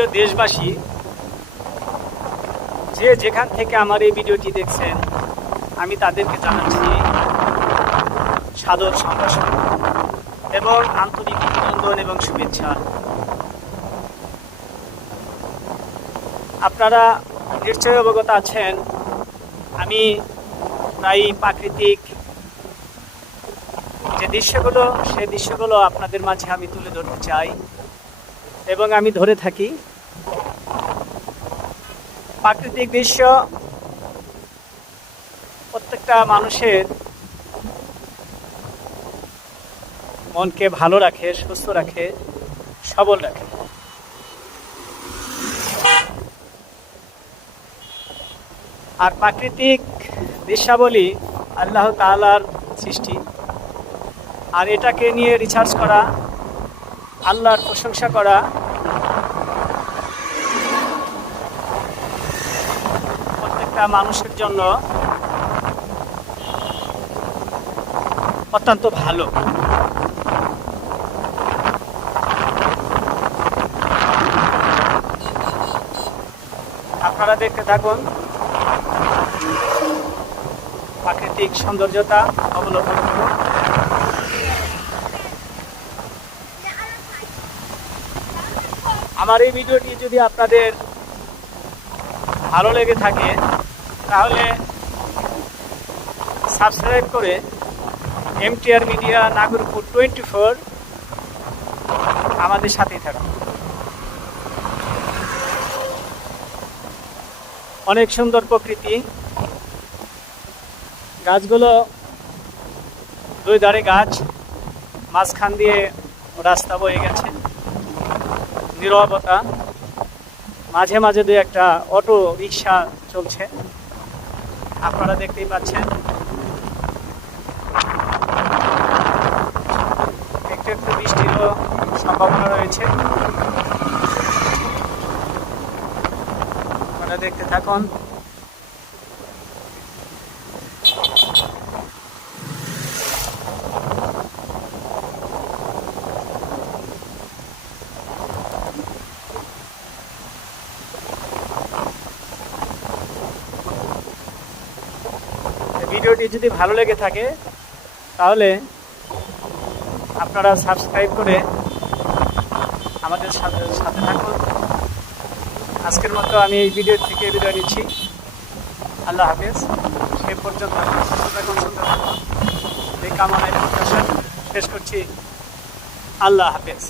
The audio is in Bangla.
প্রিয় দেশবাসী, যে যেখান থেকে আমার এই ভিডিওটি দেখছেন, আমি তাদেরকে জানাচ্ছি সাদর সম্ভাষণ এবং আন্তরিক অভিনন্দন এবং শুভেচ্ছা। আপনারা নিশ্চয়ই অবগত আছেন, আমি প্রায় প্রাকৃতিক যে দৃশ্যগুলো, সেই দৃশ্যগুলো আপনাদের মাঝে আমি তুলে ধরতে চাই এবং আমি ধরে থাকি। প্রাকৃতিক দৃশ্য প্রত্যেকটা মানুষের মনকে ভালো রাখে, সুস্থ রাখে, সবল রাখে। আর প্রাকৃতিক দৃশ্যাবলী আল্লাহ তাআলার সৃষ্টি, আর এটাকে নিয়ে রিসার্চ করা, আল্লাহর প্রশংসা করা প্রত্যেকটা মানুষের জন্য অত্যন্ত ভালো। আপনারা দেখতে থাকুন প্রাকৃতিক সৌন্দর্যতা অবলোকন করুন। আমার এই ভিডিওটি যদি আপনাদের ভালো লেগে থাকে তাহলে সাবস্ক্রাইব করে এমটিআর মিডিয়া নাগরপুর 24 আমাদের সাথেই থাকুন। অনেক সুন্দর প্রকৃতি, গাছগুলো দুই ধারে গাছ, মাঝখান দিয়ে রাস্তা বয়ে গেছে, নীরবতা, মাঝে মাঝে দুই একটা অটো রিক্সা চলছে, আপনারা দেখতেই পাচ্ছেন। একটু একটু বৃষ্টিরও সম্ভাবনা রয়েছে, আপনারা দেখতে থাকুন। ভিডিওটি যদি ভালো লেগে থাকে তাহলে আপনারা সাবস্ক্রাইব করে আমাদের সাথে থাকুন। আজকের মতো আমি এই ভিডিও থেকে বিদায় নিচ্ছি। আল্লাহ হাফেজ। সে পর্যন্ত সুস্থ থাকুন, সুন্দর থাকুন এই কামনায় প্রত্যাশা শেষ করছি। আল্লাহ হাফেজ।